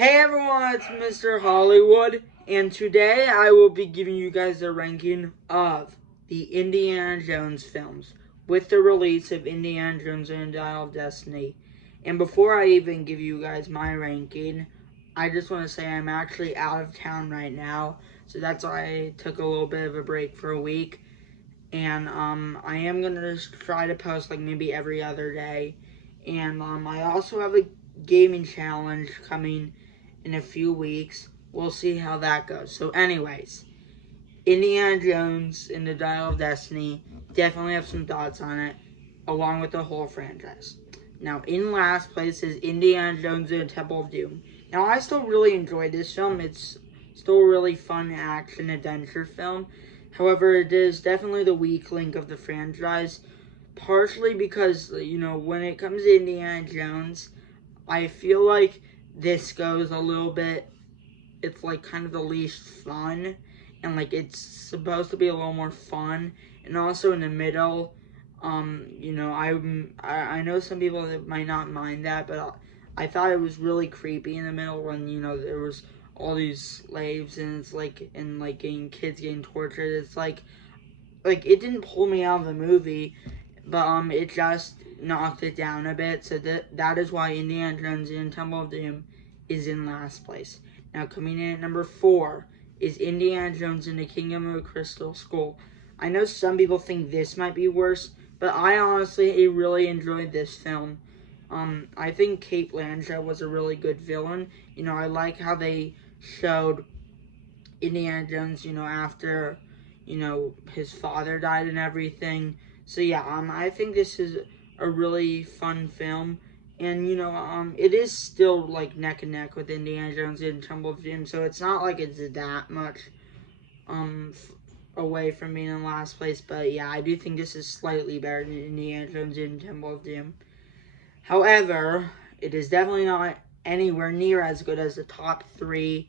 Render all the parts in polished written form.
Hey everyone, it's Mr. Hollywood, and today I will be giving you guys a ranking of the Indiana Jones films with the release of Indiana Jones and the Dial of Destiny. And before I even give you guys my ranking, I just want to say I'm actually out of town right now, so that's why I took a little bit of a break for a week. And I am gonna just try to post like maybe every other day. And I also have a gaming challenge coming in a few weeks. We'll see how that goes. So, anyways, Indiana Jones and the Dial of Destiny, definitely have some thoughts on it, along with the whole franchise. Now, in last place is Indiana Jones and the Temple of Doom. Now, I still really enjoy this film. It's still a really fun action adventure film. However, it is definitely the weak link of the franchise, partially because, when it comes to Indiana Jones, I feel like this goes a little bit, it's like kind of the least fun, and like it's supposed to be a little more fun, and also in the middle, I know some people that might not mind that, but I thought it was really creepy in the middle when there was all these slaves and it's like and like getting kids getting tortured. It's like it didn't pull me out of the movie, but it just knocked it down a bit. So that is why Indiana Jones and Temple of Doom is in last place. Now coming in at number 4 is Indiana Jones and the Kingdom of the Crystal Skull. I know some people think this might be worse, but I honestly really enjoyed this film. I think Cate Blanchett was a really good villain. I like how they showed Indiana Jones, after, his father died and everything. So yeah, I think this is a really fun film. And, it is still, like, neck and neck with Indiana Jones and Temple of Doom, so it's not like it's that much, away from being in last place. But yeah, I do think this is slightly better than Indiana Jones and Temple of Doom. However, it is definitely not anywhere near as good as the top 3,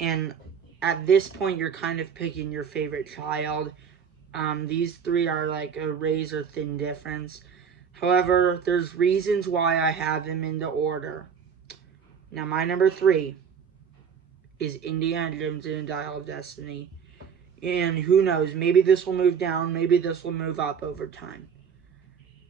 and at this point you're kind of picking your favorite child. These 3 are like a razor thin difference. However, there's reasons why I have them in the order. Now, my number 3 is Indiana Jones and the Dial of Destiny. And who knows, maybe this will move down, maybe this will move up over time.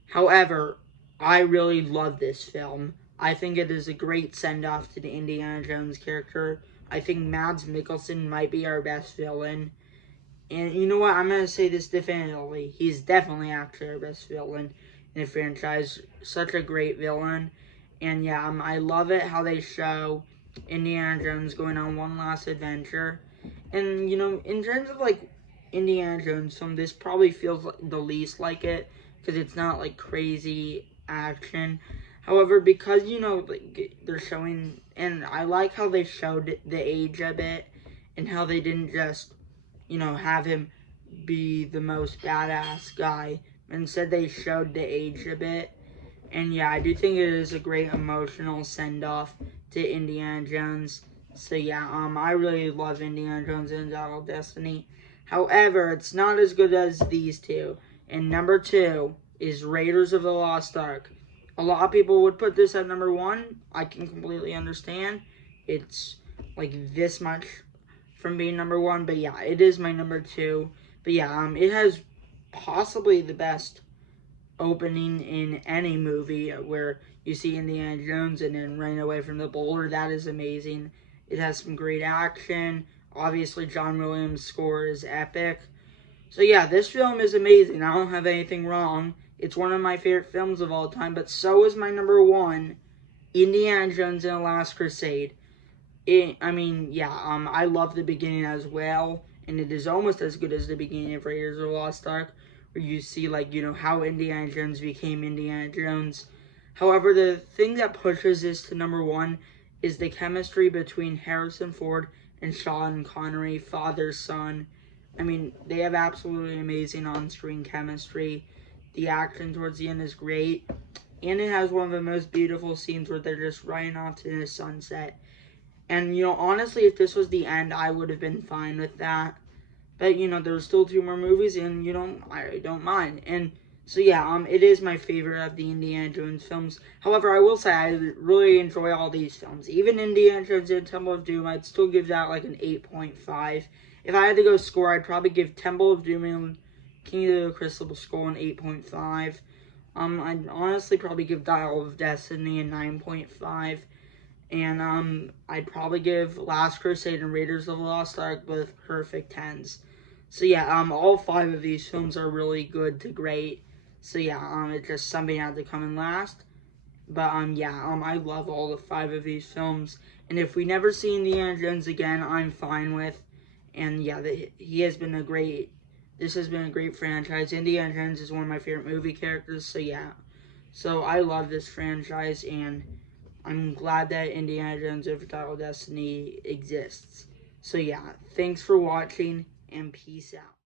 However, I really love this film. I think it is a great send-off to the Indiana Jones character. I think Mads Mikkelsen might be our best villain. And you know what? I'm going to say this definitively. He's definitely actually our best villain in the franchise. Such a great villain. And yeah, I love it how they show Indiana Jones going on one last adventure. And, in terms of like Indiana Jones film, this probably feels like the least like it because it's not like crazy action. However, because like they're showing, and I like how they showed the age a bit, and how they didn't just have him be the most badass guy. Instead, they showed the age a bit. And yeah, I do think it is a great emotional send off to Indiana Jones. So yeah, I really love Indiana Jones and Dial of Destiny. However, it's not as good as these two. And number 2 is Raiders of the Lost Ark. A lot of people would put this at number 1. I can completely understand. It's like this much from being number 1, but yeah, it is my number 2. But yeah, it has possibly the best opening in any movie where you see Indiana Jones and then running away from the boulder. That is amazing. It has some great action. Obviously, John Williams' score is epic. So yeah, this film is amazing. I don't have anything wrong. It's one of my favorite films of all time, but so is my number 1, Indiana Jones and the Last Crusade. I love the beginning as well, and it is almost as good as the beginning of Raiders of the Lost Ark, where you see, like, how Indiana Jones became Indiana Jones. However, the thing that pushes this to number 1 is the chemistry between Harrison Ford and Sean Connery, father, son. They have absolutely amazing on-screen chemistry. The action towards the end is great, and it has one of the most beautiful scenes where they're just riding off to the sunset. And, honestly, if this was the end, I would have been fine with that. But, there's still 2 more movies, and I don't mind. And So yeah, it is my favorite of the Indiana Jones films. However, I will say I really enjoy all these films. Even Indiana Jones and Temple of Doom, I'd still give that like an 8.5. If I had to go score, I'd probably give Temple of Doom and King of the Crystal Skull an 8.5. I'd honestly probably give Dial of Destiny a 9.5. And I'd probably give Last Crusade and Raiders of the Lost Ark both perfect 10s. So yeah, all 5 of these films are really good to great. So yeah, it's just something had to come in last. But yeah, I love all the 5 of these films. And if we never see Indiana Jones again, I'm fine with. And yeah, he has been a great. This has been a great franchise. Indiana Jones is one of my favorite movie characters. So yeah, so I love this franchise, and I'm glad that Indiana Jones and Dial of Destiny exists. So yeah, thanks for watching, and peace out.